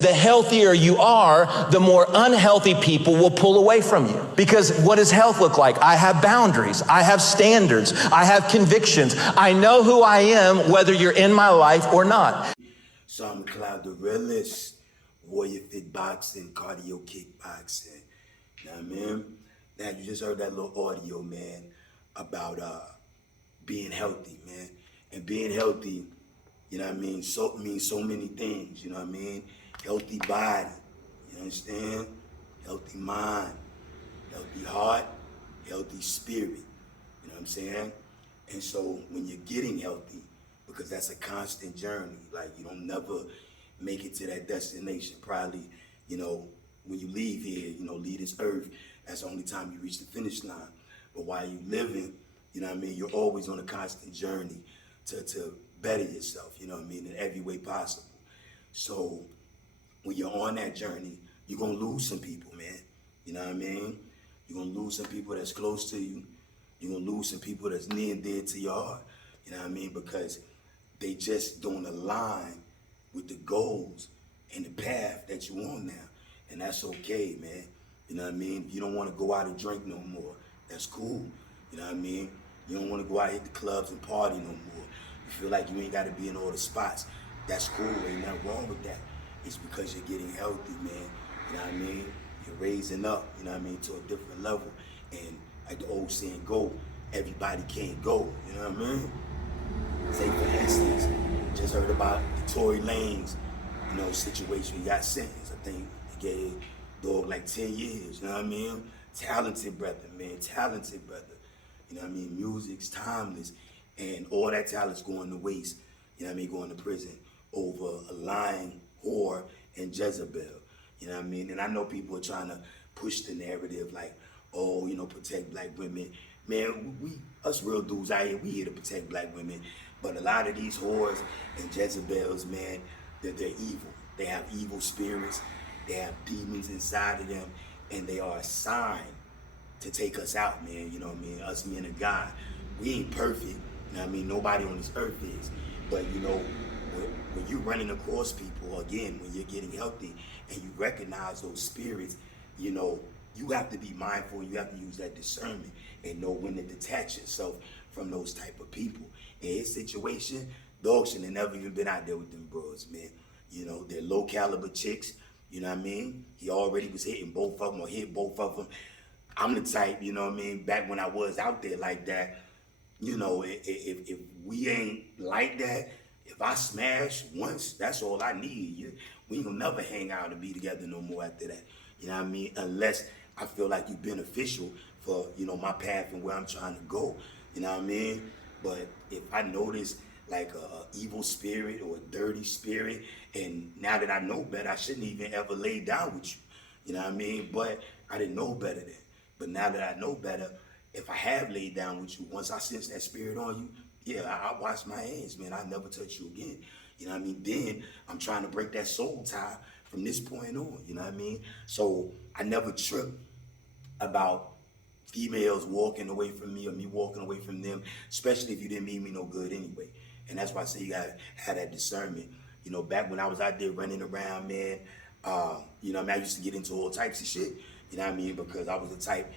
The healthier you are, the more unhealthy people will pull away from you. Because what does health look like? I have boundaries. I have standards. I have convictions. I know who I am, whether you're in my life or not. Sean McLeod, the realist, Warrior Fit Boxing, cardio kickboxing. You know what I mean? Now, you just heard that little audio, man, about being healthy, man. And being healthy, you know what I mean, means so many things, you know what I mean? Healthy body, you understand? Healthy mind, healthy heart, healthy spirit, you know what I'm saying? And so when you're getting healthy, because that's a constant journey, like you don't never make it to that destination. Probably, you know, when you leave here, you know, leave this earth, that's the only time you reach the finish line. But while you living, you know what I mean, you're always on a constant journey to better yourself, you know what I mean, in every way possible. So when you're on that journey, you're gonna lose some people, man. You know what I mean? You're gonna lose some people that's close to you. You're gonna lose some people that's near and dear to your heart. You know what I mean? Because they just don't align with the goals and the path that you on now. And that's okay, man. You know what I mean? If you don't wanna go out and drink no more, that's cool. You know what I mean? You don't wanna go out and hit the clubs and party no more. You feel like you ain't gotta be in all the spots. That's cool, ain't nothing wrong with that. It's because you're getting healthy, man. You know what I mean? You're raising up, you know what I mean, to a different level. And like the old saying go, everybody can't go, you know what I mean? Say for instance, just heard about the Tory Lanez, you know, situation. He got sentenced. I think they gave dog like 10 years, you know what I mean? Talented brother, man, talented brother. You know what I mean? Music's timeless. And all that talent's going to waste, you know what I mean, going to prison over a lying whore and Jezebel. You know what I mean? And I know people are trying to push the narrative like, oh, you know, protect black women. Man, us real dudes out here, we here to protect black women. But a lot of these whores and Jezebels, man, they're evil. They have evil spirits. They have demons inside of them. And they are assigned to take us out, man. You know what I mean? Us men of God. We ain't perfect. You know what I mean? Nobody on this earth is. But, you know, when you're running across people, again, when you're getting healthy and you recognize those spirits, you know, you have to be mindful. You have to use that discernment and know when to detach yourself from those type of people. In his situation, dog should have never even been out there with them bros, man. You know, they're low caliber chicks, you know what I mean? He already was hitting both of them or hit both of them. I'm the type, you know what I mean, back when I was out there like that, you know, if we ain't like that, if I smash once, that's all I need. We ain't gonna never hang out and be together no more after that. You know what I mean? Unless I feel like you're beneficial for, you know, my path and where I'm trying to go. You know what I mean? But if I notice like a evil spirit or a dirty spirit, and now that I know better, I shouldn't even ever lay down with you. You know what I mean? But I didn't know better then. But now that I know better, if I have laid down with you, once I sense that spirit on you, yeah, I wash my hands, man. I never touch you again. You know what I mean? Then I'm trying to break that soul tie from this point on. You know what I mean? So I never trip about females walking away from me or me walking away from them, especially if you didn't mean me no good anyway. And that's why I say you gotta have that discernment. You know, back when I was out there running around, man, you know, I used to get into all types of shit. You know what I mean? Because I was the type,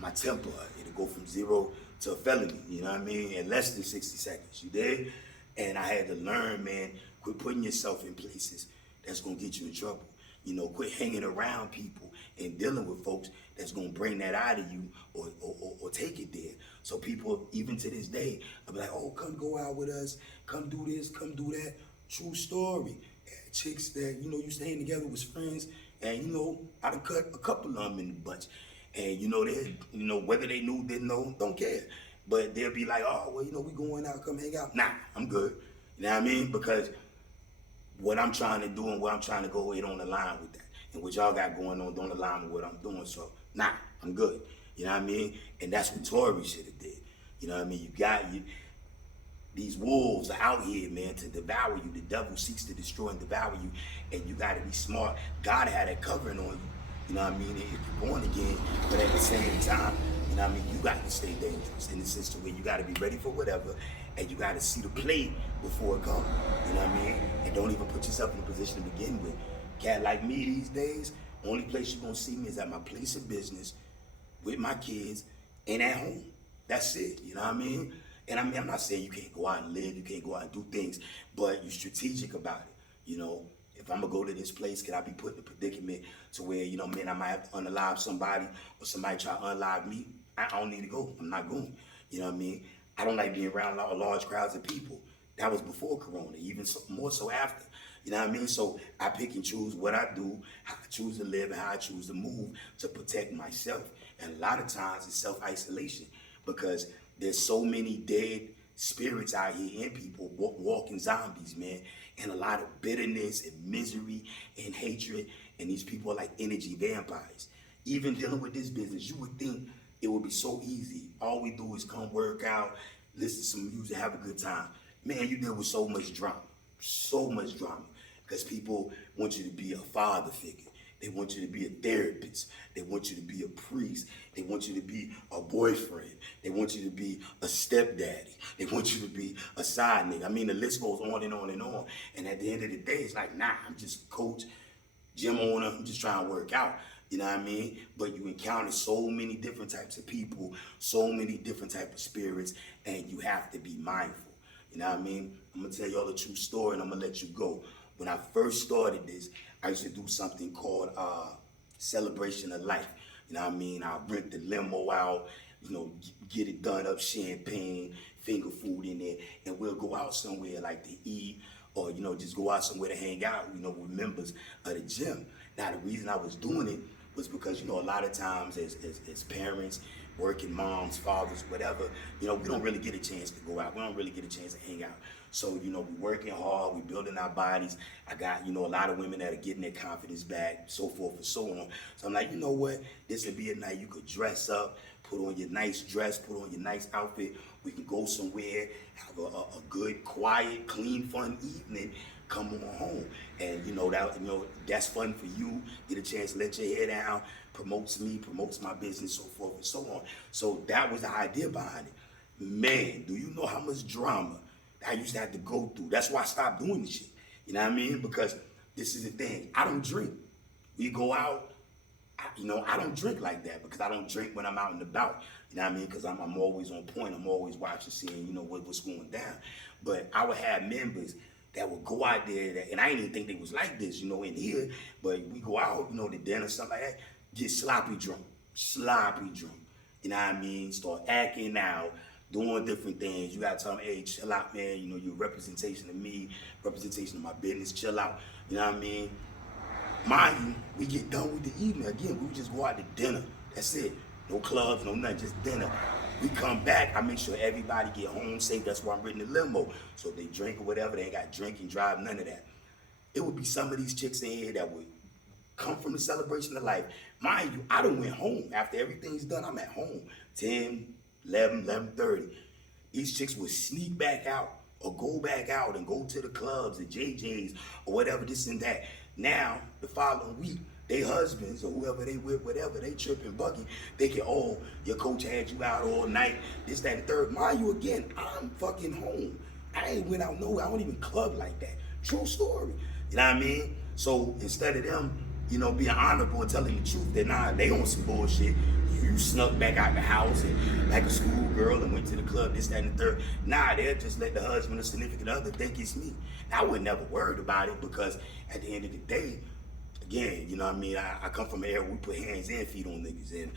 my temper, it'd go from 0 to a felony, you know what I mean? In less than 60 seconds, you did? And I had to learn, man, quit putting yourself in places that's gonna get you in trouble. You know, quit hanging around people and dealing with folks that's gonna bring that out of you or take it there. So people, even to this day, I'll be like, oh, come go out with us, come do this, come do that. True story. Chicks that, you know, used to hang together was friends, and, you know, I done cut a couple of them in the bunch. And, you know, they, you know, whether they knew, didn't know, don't care. But they'll be like, oh, well, you know, we going out, come hang out. Nah, I'm good. You know what I mean? Because what I'm trying to do and where I'm trying to go, it don't align with that. And what y'all got going on don't align with what I'm doing. So, nah, I'm good. You know what I mean? And that's what Tory should have did. You know what I mean? These wolves are out here, man, to devour you. The devil seeks to destroy and devour you. And you got to be smart. God had that covering on you. You know what I mean? If you're born again, but at the same time, you know what I mean? You got to stay dangerous in the sense to where you got to be ready for whatever, and you got to see the play before it comes. You know what I mean? And don't even put yourself in a position to begin with Cat like me these days, only place you're gonna see me is at my place of business, with my kids, and at home. That's it, you know what I mean? And I mean, I'm not saying you can't go out and live, you can't go out and do things, but you're strategic about it. You know, if I'm gonna go to this place, can I be put in a predicament to where, you know, man, I might have to unalive somebody or somebody try to unalive me? I don't need to go. I'm not going. You know what I mean? I don't like being around large crowds of people. That was before Corona, even more so after. You know what I mean? So I pick and choose what I do, how I choose to live, and how I choose to move to protect myself. And a lot of times it's self-isolation because there's so many dead spirits out here in people, walking zombies, man. And a lot of bitterness and misery and hatred. And these people are like energy vampires. Even dealing with this business, you would think it would be so easy. All we do is come work out, listen to some music, have a good time. Man, you deal with so much drama. So much drama. Because people want you to be a father figure. They want you to be a therapist. They want you to be a priest. They want you to be a boyfriend. They want you to be a stepdaddy. They want you to be a side nigga. I mean, the list goes on and on and on. And at the end of the day, it's like, nah, I'm just a coach, gym owner. I'm just trying to work out. You know what I mean? But you encounter so many different types of people, so many different types of spirits, and you have to be mindful. You know what I mean? I'm going to tell y'all a true story, and I'm going to let you go. When I first started this, I used to do something called Celebration of Life. You know what I mean? I'll rent the limo out, you know, get it done up, champagne, finger food in there, and we'll go out somewhere like to eat or, you know, just go out somewhere to hang out, you know, with members of the gym. Now, the reason I was doing it was because, you know, a lot of times as parents, working moms, fathers, whatever, you know, we don't really get a chance to go out. We don't really get a chance to hang out. So, you know, we working hard, we building our bodies. I got, you know, a lot of women that are getting their confidence back, so forth and so on. So I'm like, you know what? This would be a night you could dress up, put on your nice dress, put on your nice outfit. We can go somewhere, have a good, quiet, clean, fun evening, come on home. And, you know, that's fun for you. Get a chance to let your hair down, promotes me, promotes my business, so forth and so on. So that was the idea behind it. Man, do you know how much drama I used to have to go through? That's why I stopped doing this shit. You know what I mean? Because this is the thing. I don't drink. We go out, I don't drink like that because I don't drink when I'm out and about. You know what I mean? Because I'm always on point. I'm always watching, seeing, you know, what's going down. But I would have members that would go out there, and I didn't even think they was like this, you know, in here. But we go out, you know, to dinner, something like that, get sloppy drunk. You know what I mean? Start acting out, doing different things. You gotta tell them, hey, chill out, man. You know, you're a representation of me, representation of my business. Chill out. You know what I mean? Mind you, we get done with the evening. Again, we just go out to dinner. That's it. No clubs, no nothing, just dinner. We come back, I make sure everybody get home safe. That's why I'm renting the limo. So if they drink or whatever, they ain't got drink and drive, none of that. It would be some of these chicks in here that would come from the celebration of life. Mind you, I done went home. After everything's done, I'm at home. 10, 11, 11:30. These chicks would sneak back out or go back out and go to the clubs, the JJ's, or whatever, this and that. Now, the following week, they husbands or whoever they with, whatever, they tripping, bugging. They can, oh, your coach had you out all night, this, that, and third. Mind you, again, I'm fucking home. I ain't went out nowhere. I don't even club like that. True story. You know what I mean? So instead of them, you know, being honorable and telling the truth, that nah, they on some bullshit. You snuck back out the house and like a schoolgirl and went to the club, this, that, and the third. Nah, they'll just let the husband or significant other think it's me. I was never worried about it because at the end of the day, again, you know what I mean? I come from an era where we put hands and feet on niggas, and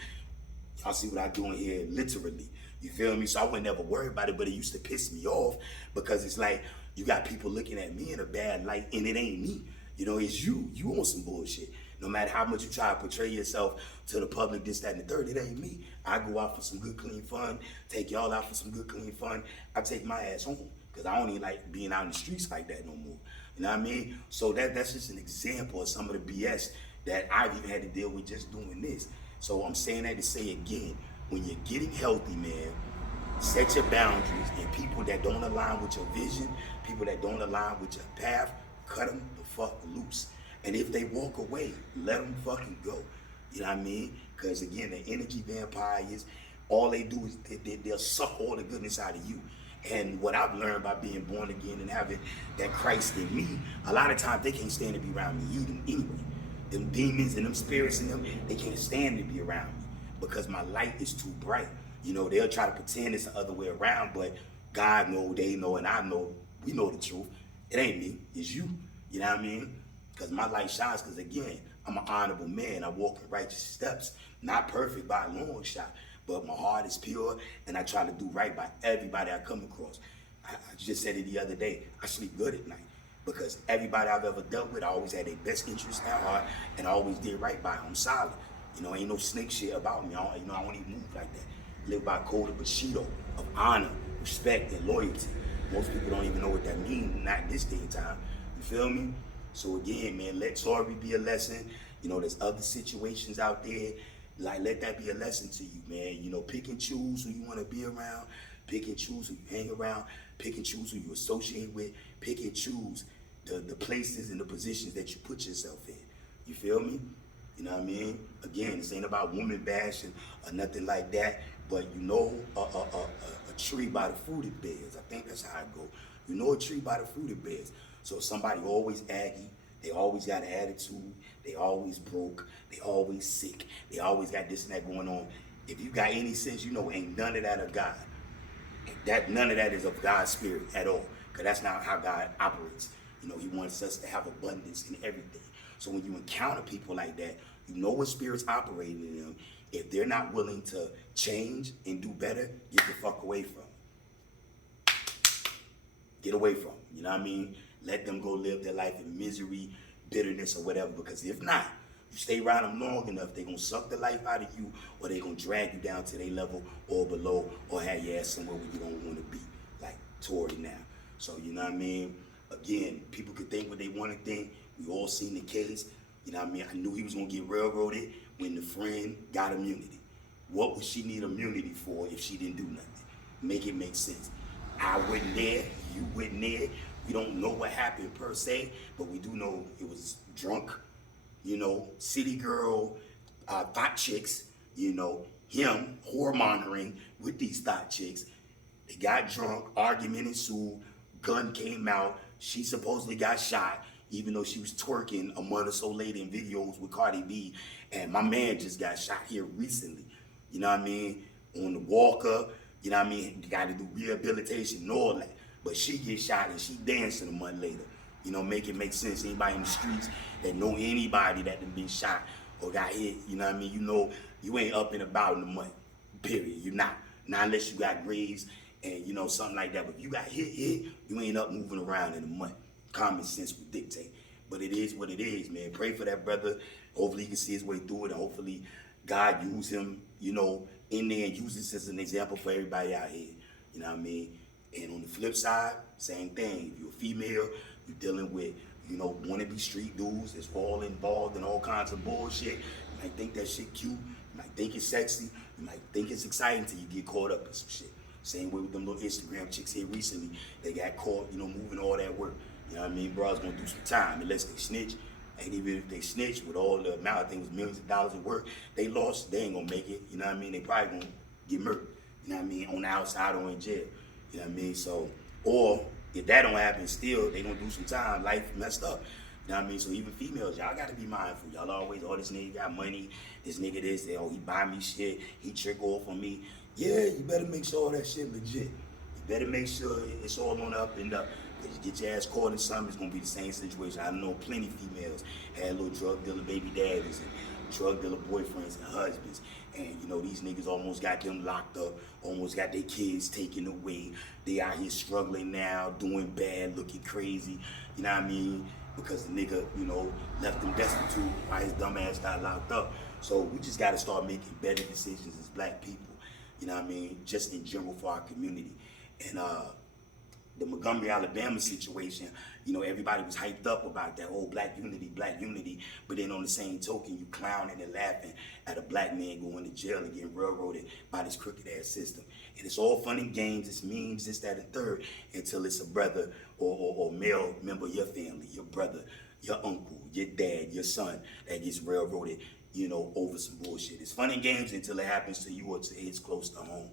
y'all see what I doing here, literally. You feel me? So I wasn't never worried about it, but it used to piss me off because it's like you got people looking at me in a bad light, and it ain't me. You know, it's you. You on some bullshit. No matter how much you try to portray yourself to the public, this, that, and the third, it ain't me. I go out for some good, clean fun, take y'all out for some good, clean fun. I take my ass home because I don't even like being out in the streets like that no more. You know what I mean? So that's just an example of some of the BS that I've even had to deal with just doing this. So I'm saying that to say again, when you're getting healthy, man, set your boundaries, and people that don't align with your vision, people that don't align with your path, cut them the fuck loose. And if they walk away, let them fucking go. You know what I mean? Because again, the energy vampires, all they do is they'll suck all the goodness out of you. And what I've learned by being born again and having that Christ in me, a lot of times they can't stand to be around me even anyway. Them demons and them spirits in them, they can't stand to be around me because my light is too bright. You know, they'll try to pretend it's the other way around, but God know, they know, and I know, we know the truth. It ain't me, it's you. You know what I mean? Because my light shines because, again, I'm an honorable man. I walk in righteous steps. Not perfect by a long shot, but my heart is pure, and I try to do right by everybody I come across. I just said it the other day. I sleep good at night because everybody I've ever dealt with, I always had their best interest at heart, and I always did right by them. I'm solid. You know, ain't no snake shit about me. I don't even move like that. Live by code of Bushido, of honor, respect, and loyalty. Most people don't even know what that means, not this day and time. You feel me? So again, man, let sorry be a lesson. You know, there's other situations out there. Like, let that be a lesson to you, man. You know, pick and choose who you want to be around. Pick and choose who you hang around. Pick and choose who you associate with. Pick and choose the places and the positions that you put yourself in. You feel me? You know what I mean? Again, this ain't about woman bashing or nothing like that. But you know a tree by the fruit it bears. I think that's how it go. You know a tree by the fruit it bears. So somebody always aggy. They always got an attitude. They always broke. They always sick. They always got this and that going on. If you got any sense, you know ain't none of that of God. None of that is of God's spirit at all. Because that's not how God operates. You know, he wants us to have abundance in everything. So when you encounter people like that, you know what spirit's operating in them. If they're not willing to change and do better, get the fuck away from them. Get away from them. You know what I mean? Let them go live their life in misery, bitterness, or whatever. Because if not, you stay around them long enough, they're going to suck the life out of you, or they're going to drag you down to their level or below, or have your ass somewhere where you don't want to be, like Tory now. So, you know what I mean? Again, people could think what they want to think. We all seen the case. You know what I mean? I knew he was going to get railroaded when the friend got immunity. What would she need immunity for if she didn't do nothing? Make it make sense. I wasn't there. You wasn't there. We don't know what happened per se, but we do know it was drunk, you know, city girl, thought chicks, you know, him whoremongering with these thought chicks. They got drunk, argument ensued, gun came out. She supposedly got shot, even though she was twerking a month or so later in videos with Cardi B. And my man just got shot here recently. You know what I mean? On the walker, you know what I mean? You got to do rehabilitation and all that. But she gets shot and she dancing a month later. You know, make it make sense. Anybody in the streets that know anybody that done been shot or got hit, you know what I mean? You know, you ain't up and about in a month, period. You're not. Not unless you got grades and, you know, something like that. But if you got hit, you ain't up moving around in a month. Common sense would dictate. But it is what it is, man. Pray for that brother. Hopefully he can see his way through it. And hopefully God use him, you know, in there and use this as an example for everybody out here. You know what I mean? And on the flip side, same thing. If you're a female, you're dealing with, you know, wannabe street dudes that's all involved in all kinds of bullshit. You might think that shit cute. You might think it's sexy. You might think it's exciting until you get caught up in some shit. Same way with them little Instagram chicks here recently. They got caught, you know, moving all that work. You know what I mean? Bro's gonna do some time unless they snitch. And even if they snitch with all the amount, I think it was millions of dollars of work, they lost, they ain't gonna make it. You know what I mean? They probably gonna get murdered. You know what I mean? On the outside or in jail. You know what I mean? So, or if that don't happen, still, they gonna do some time, life messed up. You know what I mean? So even females, y'all gotta be mindful. Y'all always, oh, this nigga got money, this nigga this, oh, he buy me shit, he trick off on me. Yeah, you better make sure all that shit legit. You better make sure it's all on the up and up. Because you get your ass caught in something, it's gonna be the same situation. I know plenty of females had little drug dealer baby daddies and drug dealer boyfriends and husbands. And you know, these niggas almost got them locked up, almost got their kids taken away. They out here struggling now, doing bad, looking crazy. You know what I mean? Because the nigga, you know, left them destitute while his dumb ass got locked up. So we just gotta start making better decisions as black people. You know what I mean? Just in general for our community. And the Montgomery, Alabama situation, you know, everybody was hyped up about that whole black unity, but then on the same token, you clowning and laughing at a black man going to jail and getting railroaded by this crooked ass system. And it's all fun and games, it's memes, this, that, and third, until it's a brother or male member of your family, your brother, your uncle, your dad, your son that gets railroaded, you know, over some bullshit. It's fun and games until it happens to you or to it's close to home.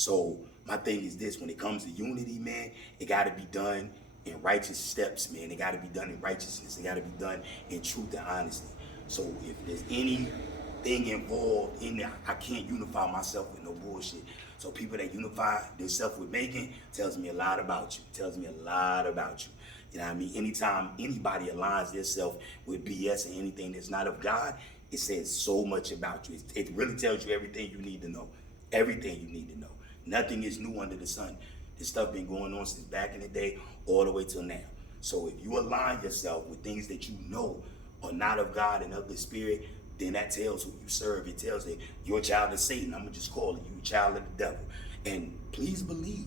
So my thing is this: when it comes to unity, man, it got to be done in righteous steps, man. It got to be done in righteousness. It got to be done in truth and honesty. So if there's anything involved in there, I can't unify myself with no bullshit. So people that unify themselves with Megan tells me a lot about you. Tells me a lot about you. You know what I mean? Anytime anybody aligns themselves with BS and anything that's not of God, it says so much about you. It really tells you everything you need to know. Everything you need to know. Nothing is new under the sun. This stuff been going on since back in the day all the way till now. So if you align yourself with things that you know are not of God and of the Spirit, then that tells who you serve. It tells that you're a child of Satan. I'm going to just call it you a child of the devil. And please believe,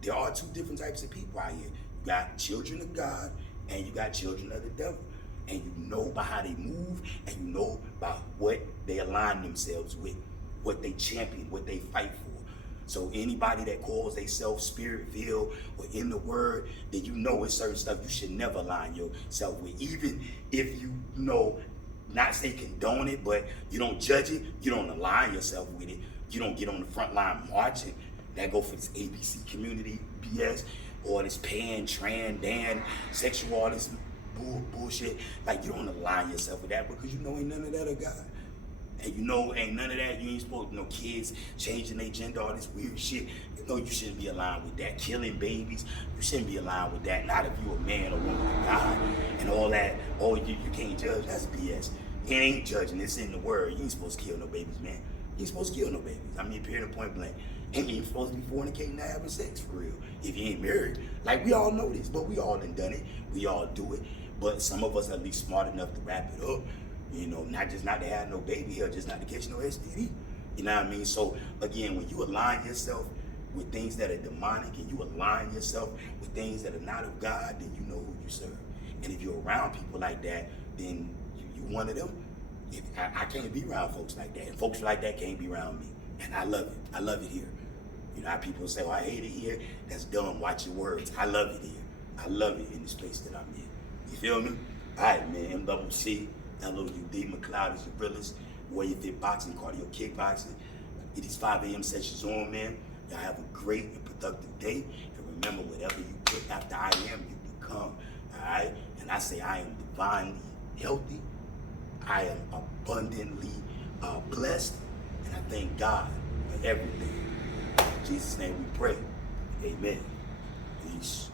there are two different types of people out here. You got children of God and you got children of the devil. And you know by how they move, and you know by what they align themselves with, what they champion, what they fight for. So anybody that calls themselves spirit-filled or in the word, then you know it's certain stuff you should never align yourself with. Even if you know, not say condone it, but you don't judge it, you don't align yourself with it. You don't get on the front line marching. That go for this ABC community BS, or this pan, tran, dan, sexual, all this bullshit. Like, you don't align yourself with that because you know ain't none of that of God. And you know ain't none of that. You ain't supposed to know kids changing their gender, all this weird shit. You know you shouldn't be aligned with that. Killing babies, you shouldn't be aligned with that. Not if you're a man or woman of God and all that. Oh, you can't judge. That's BS. It ain't judging. It's in the word. You ain't supposed to kill no babies, man. You ain't supposed to kill no babies. I mean, period, point blank. And you ain't supposed to be fornicating and having sex for real if you ain't married. Like, we all know this, but we all done it. We all do it. But some of us at least smart enough to wrap it up. You know, not to have no baby or just not to catch no STD. You know what I mean? So again, when you align yourself with things that are demonic and you align yourself with things that are not of God, then you know who you serve. And if you're around people like that, then you one of them. I can't be around folks like that. And folks like that can't be around me. And I love it. I love it here. You know how people say, oh, I hate it here. That's dumb. Watch your words. I love it here. I love it in the space that I'm in. You feel me? All right, man. MCC. LOUD, McLeod is your realist. Warrior Fit Boxing, Cardio Kickboxing. It is 5 a.m. sessions on, man. Y'all have a great and productive day. And remember, whatever you put after I am, you become. All right? And I say I am divinely healthy. I am abundantly blessed. And I thank God for everything. In Jesus' name we pray. Amen. Peace.